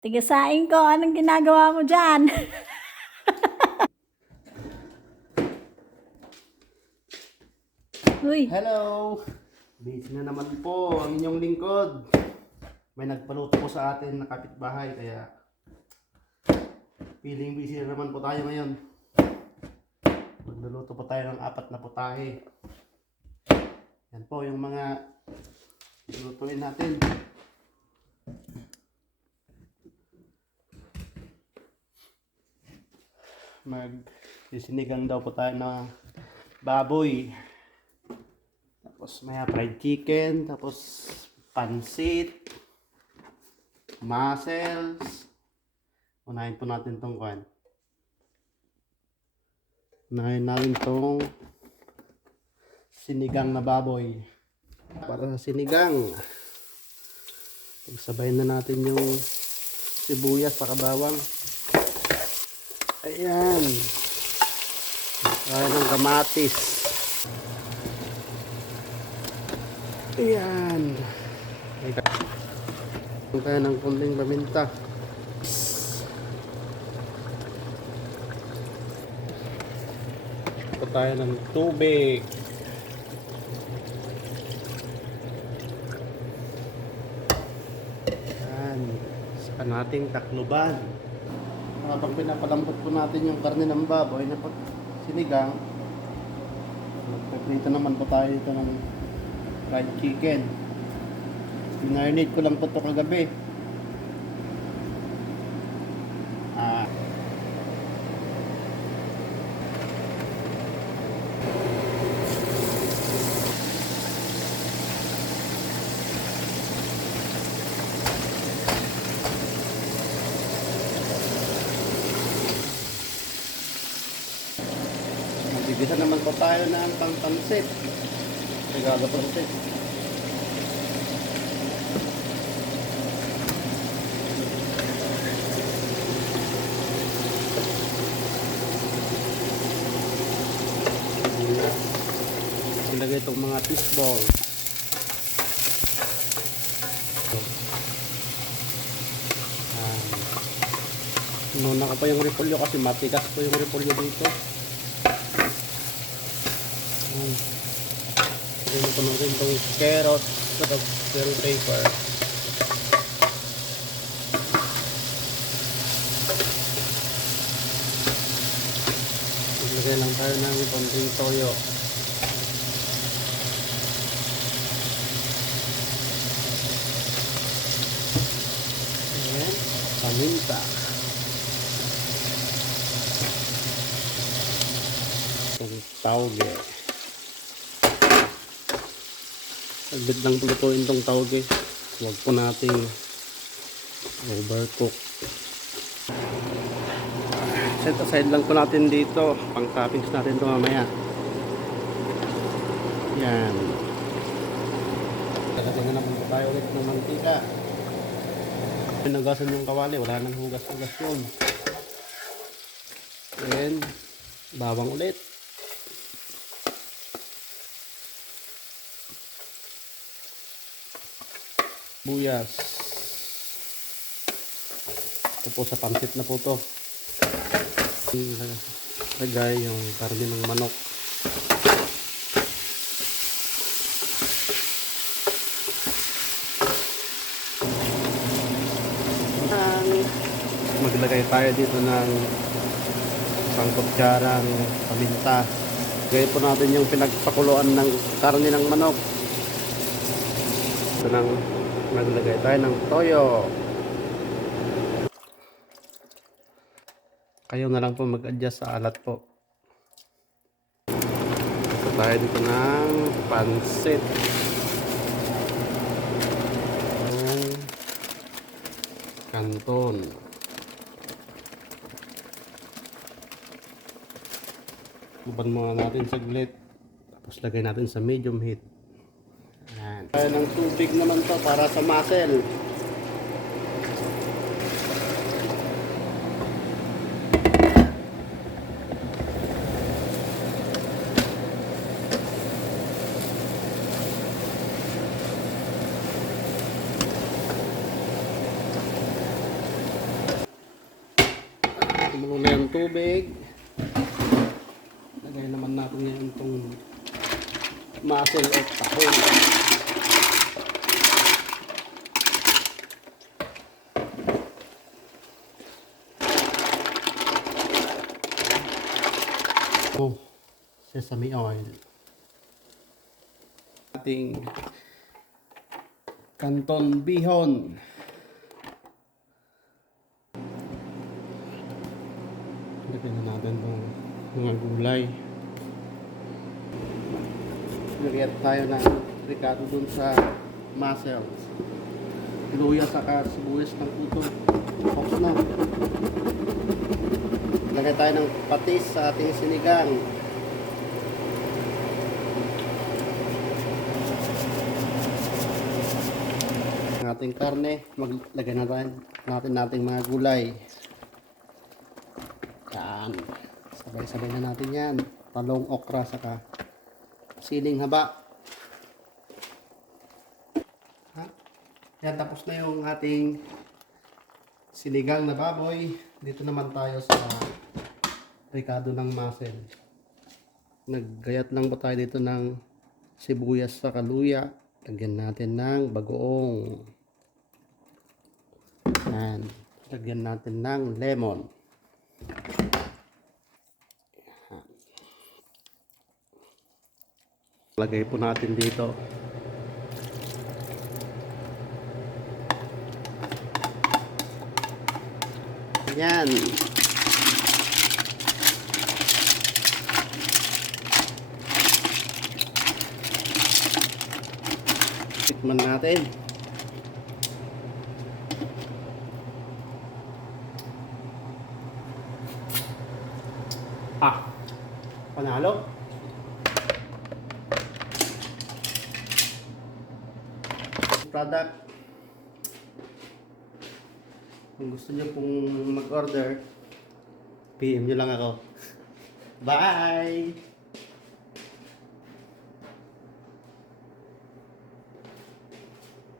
Tigasain ko, anong ginagawa mo dyan? Uy, Hello! Busy na naman po ang inyong lingkod. May nagpaluto po sa atin na kapitbahay kaya feeling busy na naman po tayo ngayon. Magluluto po tayo ng 4 na putahe. Yan po yung mga lutuin natin. Sinigang daw po tayo na baboy. Tapos may fried chicken, tapos pansit, mussels. Unahin po natin tong kwan. Unahin natin tong sinigang na baboy. Para sa sinigang, pagsabayin na natin yung sibuyas sa bawang. Ayan. Ayan ang kamatis. Ayan. Ito tayo ng kunting paminta. Ito tayo ng tubig. Ayan. Saka nating takluban. Habang pinapalambot po natin yung karne ng baboy na sinigang, magpaprito naman po tayo ito ng fried chicken. Pinarinate ko lang po ito kagabi. Nagigisa naman po tayo ng pangpansit. Regalo pansit. Ilagay itong mga fishball. Nuna ko pa yung repolyo kasi matigas po yung repolyo dito. Ilagay ko na rin itong carrot sa bell pepper. Ilagay lang tayo ng konting toyo. Ayan, paminta. Itong tauge. Saglit lang lutuin itong tauge. Huwag po nating overcook. Set aside lang po natin dito. Pang toppings natin ito mamaya. Yan. Lagyan na naman po tayo ulit ng mantika. Pinagasan yung kawali. Wala nang hugas-hugas yun. And bawang ulit. Buyas. Ito po sa pansit na po to. Lagay yung karne ng manok. Maglagay tayo dito ng isang kutsarang paminta. Lagay po natin yung pinagpakuluan ng karne ng manok. Ito nang maglagay tayo ng toyo. Kayo na lang po mag-adjust sa alat po. Ito tayo dito ng pansit. Kanton. Tuban muna natin saglit. Tapos lagay natin sa medium heat. Ayan. Tayo ng tubig naman to para sa mussel. Tumulong na yung tubig. Lagay naman natin ngayon itong mussel at tahong. Oh, sesame oil. Ating Canton Bihon. Lagyan na natin itong mga gulay. Lagyan tayo ng ricado dun sa mussel. Luya saka sibuyas ng puto. Focus na. Lagyan tayo ng patis sa ating sinigang. Ang ating karne, maglagay natin nating mga gulay. Yan. Sabay-sabay na natin yan. Talong, okra, saka siling haba. Ha? Yan, tapos na yung ating sinigang na baboy. Dito naman tayo sa ricado ng mussel. Naggayat lang ba tayo dito ng sibuyas sa luya. Lagyan natin ng bagoong. Yan. Lagyan natin ng lemon. Lagay po natin dito. Yan. Tikman natin. Panalo. Product. Kung gusto niyo pong mag-order, PM nyo lang ako. Bye!